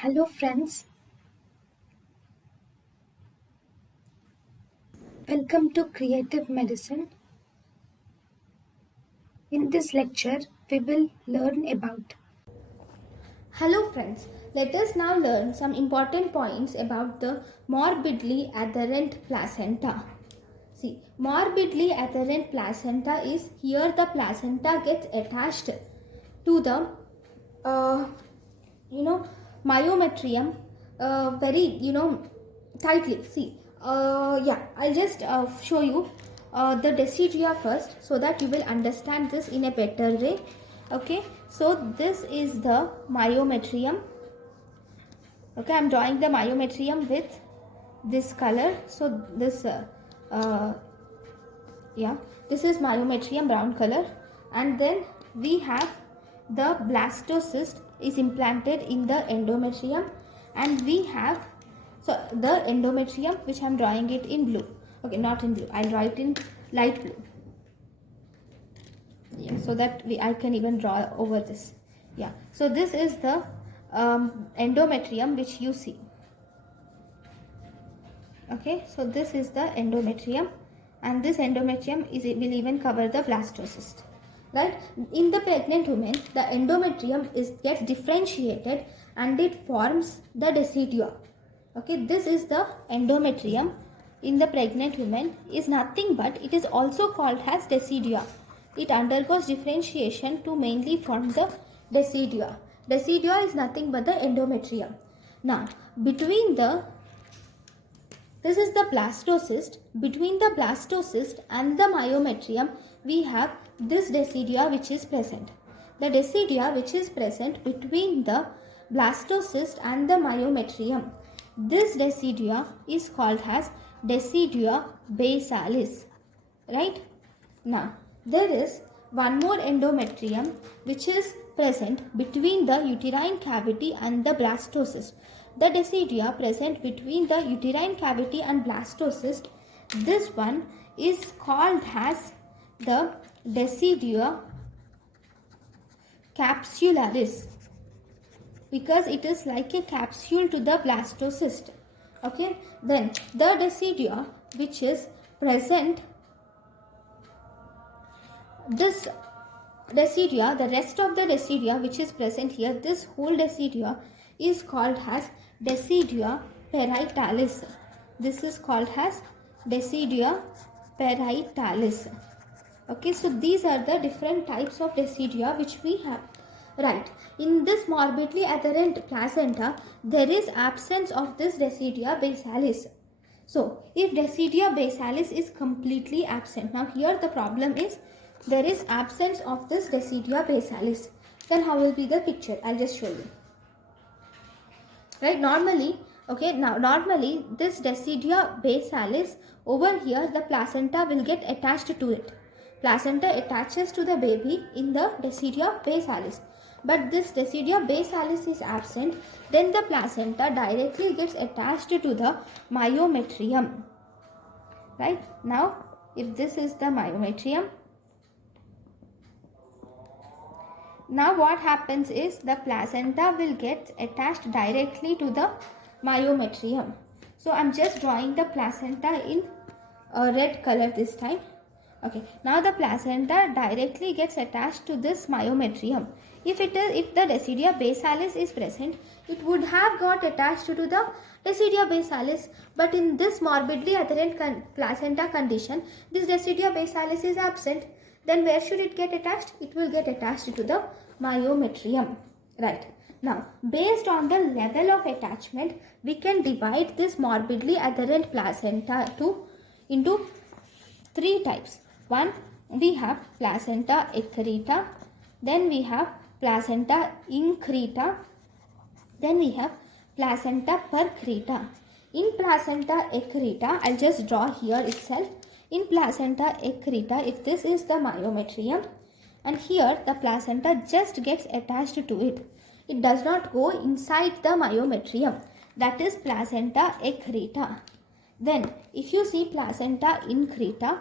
Hello friends, welcome to Creative Medicine. In this lecture, we will learn about. Hello friends, let us now learn some important points about the morbidly adherent placenta. See, morbidly adherent placenta is here the placenta gets attached to the uh, myometrium very tightly. See, I'll just show you the deciduea first so that you will understand this in a better way. Okay, so this is the myometrium. Okay, I'm drawing the myometrium with this color. So this uh, yeah, this is myometrium, brown color, and then we have the blastocyst is implanted in the endometrium, and we have the endometrium, which I'm drawing it in blue. Okay, not in blue, I'll draw it in light blue. Yeah, so that I can even draw over this. Yeah, so this is the endometrium which you see. Okay, so this is the endometrium, and this endometrium will even cover the blastocyst. Right, in the pregnant woman the endometrium gets differentiated and it forms the decidua. Okay, this is the endometrium in the pregnant woman, is nothing but it is also called as decidua. It undergoes differentiation to mainly form the decidua. Decidua is nothing but the endometrium. Now between the this is the blastocyst. Between the blastocyst and the myometrium, we have this decidua which is present. The decidua which is present between the blastocyst and the myometrium. This decidua is called as decidua basalis. Right? Now, there is one more endometrium which is present between the uterine cavity and the blastocyst. The decidua present between the uterine cavity and blastocyst, this one is called as the decidua capsularis, because it is like a capsule to the blastocyst. Okay, then the decidua which is present, this decidua, the rest of the decidua which is present here, this whole decidua is called as decidua parietalis. This is called as decidua parietalis. Okay, so these are the different types of decidua which we have. Right, in this morbidly adherent placenta, there is absence of this decidua basalis. So, if decidua basalis is completely absent, now here the problem is there is absence of this decidua basalis. Then how will be the picture? I'll just show you. Right, normally this decidua basalis, over here the placenta will get attached to it. Placenta attaches to the baby in the decidua basalis, but this decidua basalis is absent. Then the placenta directly gets attached to the myometrium. Right, now if this is the myometrium, now what happens is the placenta will get attached directly to the myometrium. So I'm just drawing the placenta in a red color this time. Okay, now the placenta directly gets attached to this myometrium. If the decidua basalis is present, it would have got attached to the decidua basalis, but in this morbidly adherent placenta condition, this decidua basalis is absent. Then where should it get attached? It will get attached to the myometrium. Right. Now, based on the level of attachment, we can divide this morbidly adherent placenta into three types. One, we have placenta ecreta, then we have placenta increta, then we have placenta percreta. In placenta ecreta, I'll just draw here itself. In placenta ecreta, if this is the myometrium, and here the placenta just gets attached to it. It does not go inside the myometrium. That is placenta ecreta. Then if you see placenta increta,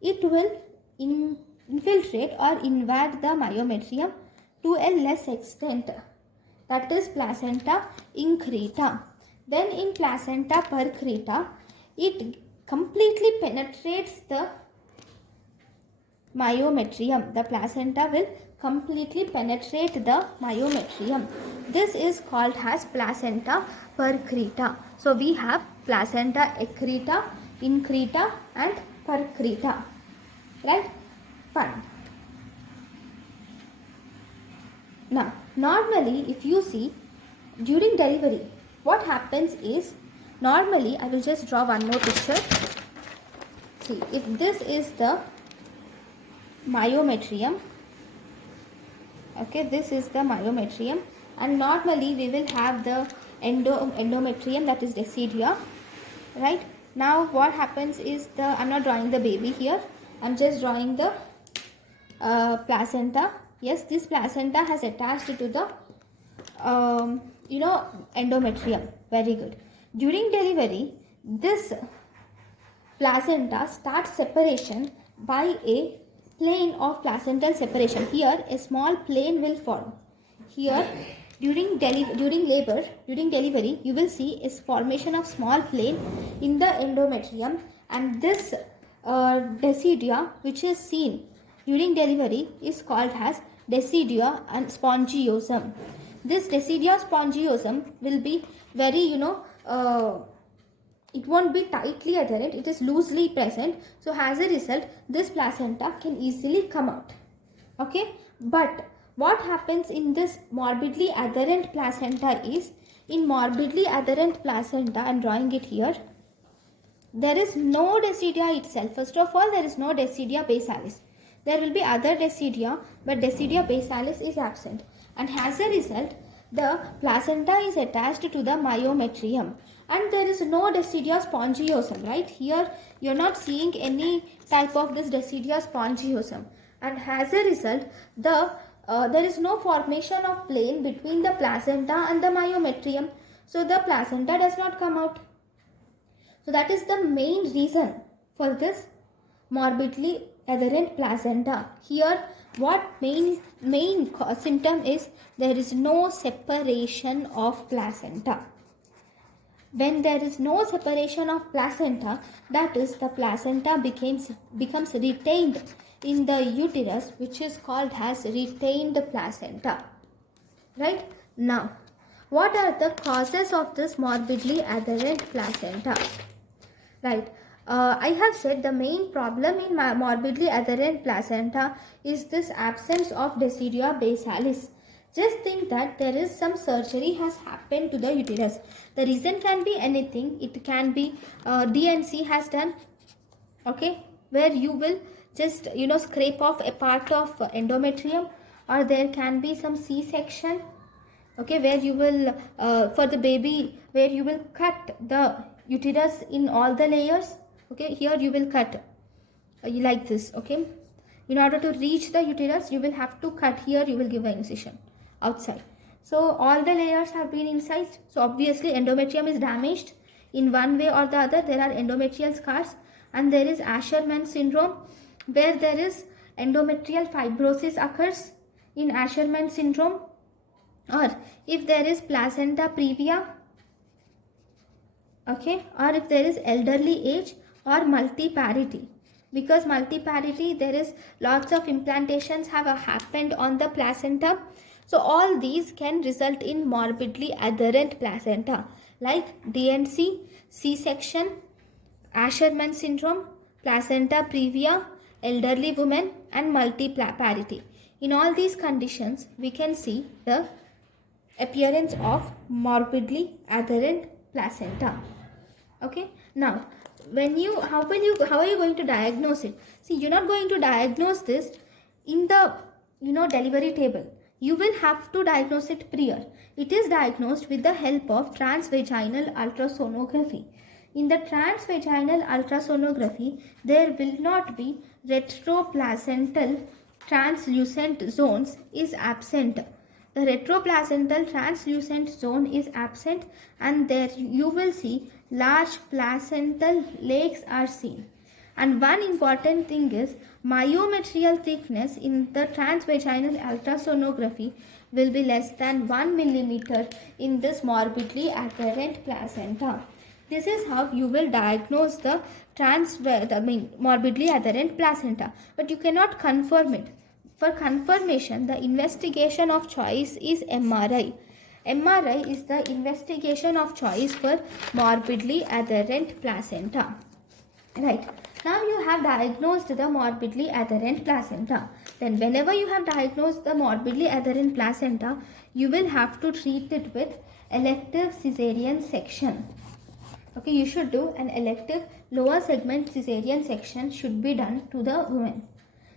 it will infiltrate or invade the myometrium to a less extent. that is placenta increta. Then in placenta percreta, it completely penetrates the myometrium. The placenta will completely penetrate the myometrium. This is called as placenta percreta. So we have placenta accreta, increta and percreta. Right? Fine. Now, normally if you see during delivery, what happens is, normally I will just draw one more picture. See, if this is the myometrium, okay, this is the myometrium, and normally we will have the endometrium, that is decidia, right? Now what happens is, I'm not drawing the baby here, I'm just drawing the placenta. Yes, this placenta has attached to the endometrium. Very good. During delivery, this placenta starts separation by a plane of placental separation. Here a small plane will form. Here during delivery you will see a formation of small plane in the endometrium, and this decidia which is seen during delivery is called as decidia and spongiosum. This decidia spongiosum will be very it won't be tightly adherent, it is loosely present. So as a result, this placenta can easily come out. Okay, but what happens in this morbidly adherent placenta is, in morbidly adherent placenta, I am drawing it here, there is no decidia itself. First of all, there is no decidia basalis. There will be other decidia, but decidia basalis is absent, and as a result, the placenta is attached to the myometrium, and there is no decidia spongiosum. Right here you are not seeing any type of this decidia spongiosum, and as a result, there is no formation of plane between the placenta and the myometrium, so the placenta does not come out. So that is the main reason for this morbidly adherent placenta. Here what main symptom is, there is no separation of placenta. When there is no separation of placenta, that is, the placenta becomes retained in the uterus, which is called as retained placenta. Right? Now, what are the causes of this morbidly adherent placenta? Right. I have said the main problem in morbidly adherent placenta is this absence of decidia basalis. Just think that there is some surgery has happened to the uterus. The reason can be anything. It can be DNC has done, okay, where you will just scrape off a part of endometrium, or there can be some C-section, okay, where you will for the baby, where you will cut the uterus in all the layers. Okay, here you will cut like this. Okay, in order to reach the uterus, you will have to cut here. You will give an incision outside. So all the layers have been incised. So obviously endometrium is damaged in one way or the other. There are endometrial scars, and there is Asherman syndrome, where there is endometrial fibrosis occurs in Asherman syndrome, or if there is placenta previa, okay, or if there is elderly age, or multiparity. Because multiparity, there is lots of implantations have happened on the placenta. So all these can result in morbidly adherent placenta, like DNC, C-section, Asherman syndrome, placenta previa, elderly women, and multiparity. In all these conditions, we can see the appearance of morbidly adherent placenta. Okay, now how are you going to diagnose it? See, you're not going to diagnose this in the delivery table. You will have to diagnose it prior. It is diagnosed with the help of transvaginal ultrasonography. In the transvaginal ultrasonography, there will not be retroplacental translucent zones is absent. The retroplacental translucent zone is absent, and there you will see large placental lakes are seen. And one important thing is, myometrial thickness in the transvaginal ultrasonography will be less than 1 millimeter in this morbidly adherent placenta. This is how you will diagnose the morbidly adherent placenta, but you cannot confirm it. For confirmation, the investigation of choice is MRI. MRI is the investigation of choice for morbidly adherent placenta. Right. Now you have diagnosed the morbidly adherent placenta. Then whenever you have diagnosed the morbidly adherent placenta, you will have to treat it with elective cesarean section. Okay, you should do an elective lower segment cesarean section should be done to the woman.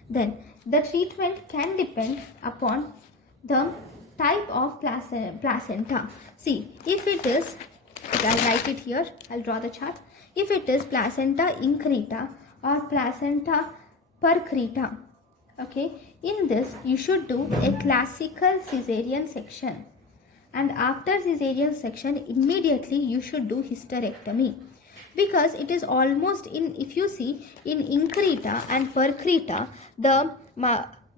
Then the treatment can depend upon the type of placenta. See, if it is, I'll write it here, I'll draw the chart. If it is placenta increta or placenta percreta, okay, in this you should do a classical cesarean section, and after cesarean section immediately you should do hysterectomy, because it is almost in, if you see in increta and percreta, the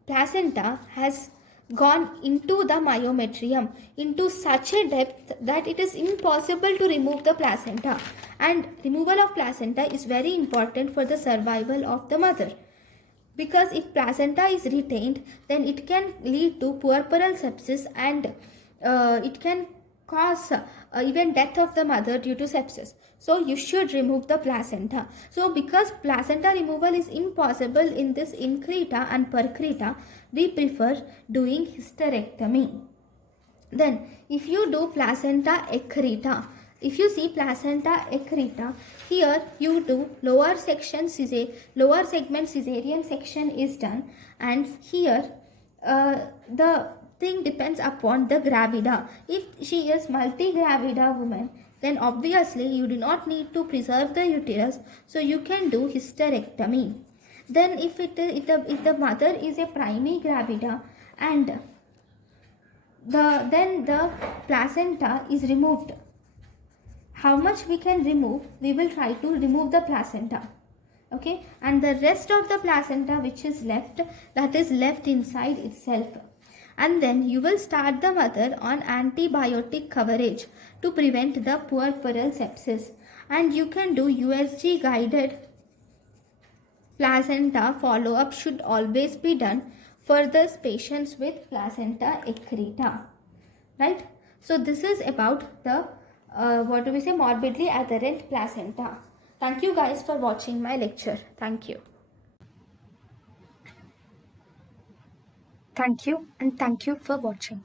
placenta has gone into the myometrium into such a depth that it is impossible to remove the placenta, and removal of placenta is very important for the survival of the mother, because if placenta is retained, then it can lead to puerperal sepsis, and it can cause even death of the mother due to sepsis. So you should remove the placenta. So because placenta removal is impossible in this increta and percreta, we prefer doing hysterectomy. Then if you do placenta accreta, if you see placenta accreta, here you do lower segment cesarean section is done, and here the thing depends upon the gravida. If she is multigravida woman, then obviously you do not need to preserve the uterus, so you can do hysterectomy. Then if the mother is a primigravida and then the placenta is removed, how much we can remove, we will try to remove the placenta, okay, and the rest of the placenta which is left, that is left inside itself. And then you will start the mother on antibiotic coverage to prevent the puerperal sepsis, and you can do USG guided placenta follow-up should always be done for those patients with placenta accreta, right? So this is about the morbidly adherent placenta. Thank you guys for watching my lecture. Thank you. Thank you, and thank you for watching.